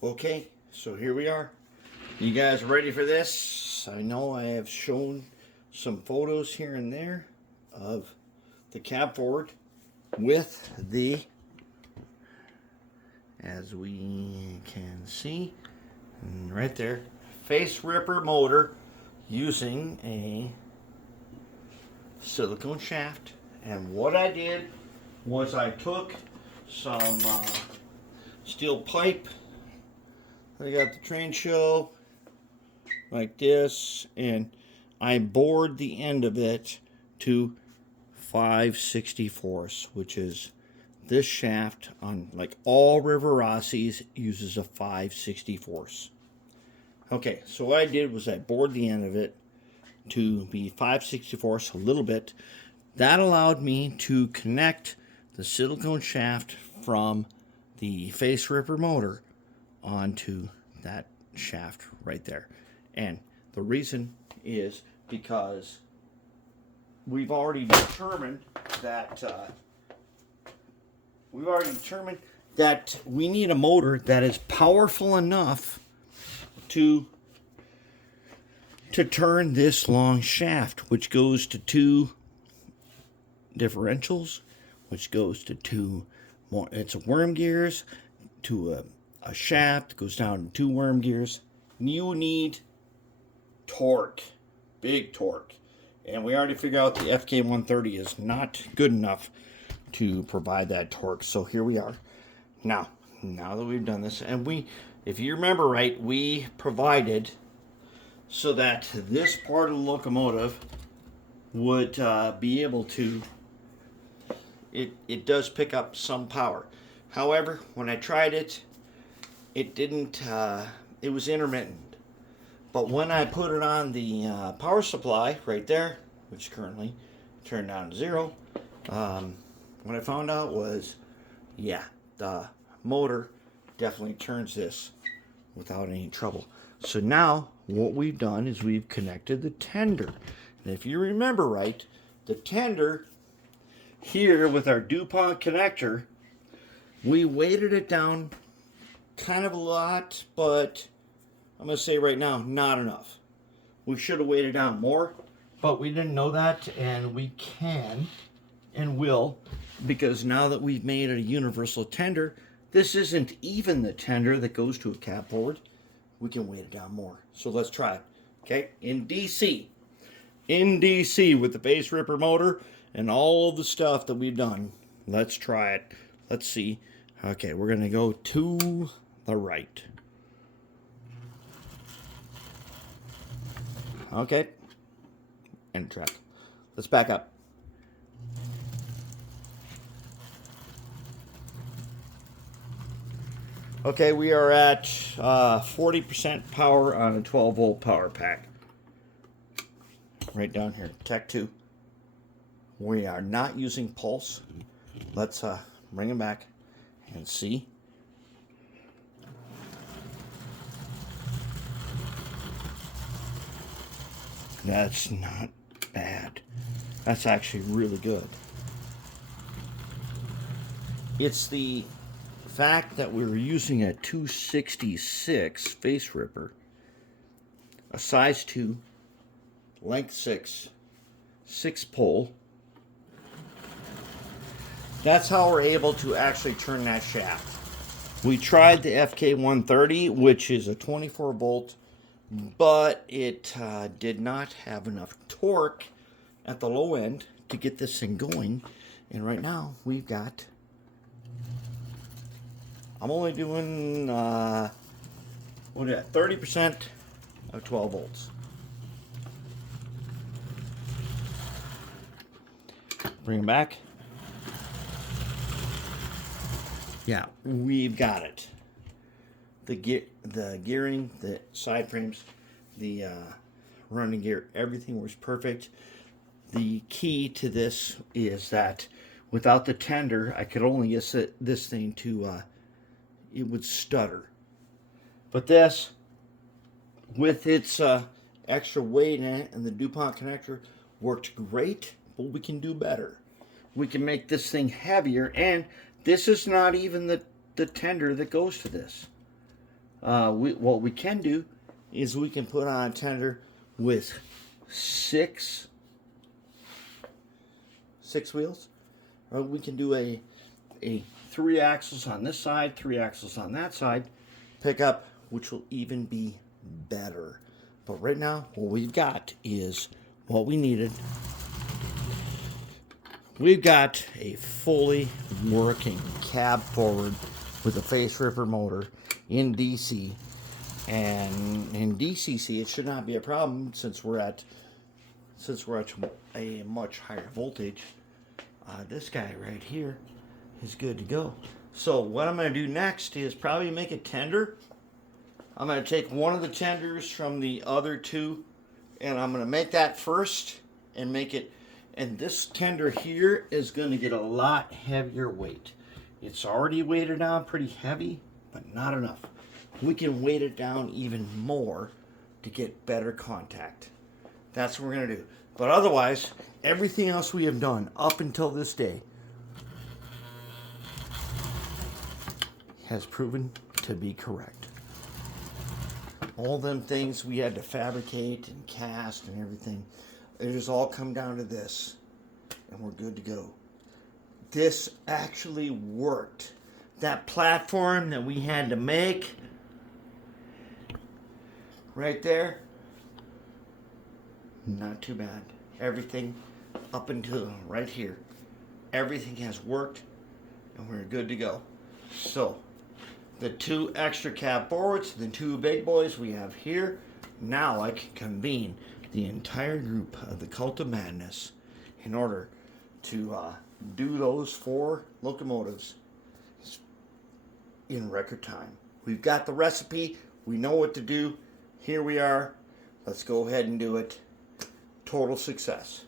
Okay, so here we are. You guys ready for this? I know I have shown some photos here and there of the cab forward with the, as we can see right there, face ripper motor using a silicone shaft. And what I did was I took some steel pipe. I got the train show like this, and I bored the end of it to 5/64, which is this shaft on like all Rivarossi's uses a 5/64. Okay, so what I did was I bored the end of it to be 5/64, a little bit. That allowed me to connect the silicone shaft from the face ripper motor onto that shaft right there. And the reason is because we've already determined that we need a motor that is powerful enough to turn this long shaft, which goes to two differentials, which goes to two more, it's a worm gears, to a shaft, goes down to two worm gears. You need torque, big torque. And we already figured out the FK130 is not good enough to provide that torque. So here we are. Now that we've done this, and if you remember right, we provided so that this part of the locomotive would be able to, it does pick up some power. However, when I tried it, it didn't, it was intermittent. But when I put it on the power supply right there, which currently turned down to 0, what I found out was, yeah, the motor definitely turns this without any trouble. So now what we've done is we've connected the tender. And if you remember right, the tender here with our DuPont connector, we weighted it down kind of a lot, but I'm going to say right now, not enough. We should have weighted down more, but we didn't know that, and we can and will, because now that we've made a universal tender, this isn't even the tender that goes to a cab forward. We can weight it down more. So let's try it. Okay, in DC with the face ripper motor and all of the stuff that we've done. Let's try it. Let's see. Okay, we're going to go to the right. Okay, and track. Let's back up. Okay, we are at 40% power on a 12-volt power pack. Right down here, Tech 2. We are not using pulse. Let's bring it back and see. That's not bad. That's actually really good. It's the fact that we were using a 266 face ripper, a size 2, length 6, 6-pole. That's how we're able to actually turn that shaft. We tried the FK130, which is a 24 volt, but it did not have enough torque at the low end to get this thing going. And right now we've got, I'm only doing 30% of 12 volts. Bring it back. Yeah, we've got it. The gearing, the side frames, the running gear, everything was perfect. The key to this is that without the tender, I could only get this thing to, it would stutter. But this, with its extra weight in it and the DuPont connector, worked great, but we can do better. We can make this thing heavier, and this is not even the tender that goes to this. What we can do is we can put on a tender with six wheels. Or we can do a 3 axles on this side, 3 axles on that side pickup, which will even be better. But right now, what we've got is what we needed. We've got a fully working cab forward with a face ripper motor in DC. And in DCC, it should not be a problem since we're at a much higher voltage. This guy right here is good to go. So what I'm going to do next is probably make a tender. I'm going to take one of the tenders from the other two, and I'm going to make that first and make it. And this tender here is going to get a lot heavier weight. It's already weighted down pretty heavy, but not enough. We can weight it down even more to get better contact. That's what we're going to do. But otherwise, everything else we have done up until this day has proven to be correct. All them things we had to fabricate and cast and everything, it has all come down to this, and we're good to go. This actually worked. That platform that we had to make right there, not too bad. Everything up until right here, everything has worked, and we're good to go. So the 2 extra cab forwards, the 2 big boys we have here, now I can convene the entire group of the Cult of Madness in order to do those 4 locomotives in record time. We've got the recipe, we know what to do. Here we are. Let's go ahead and do it. Total success.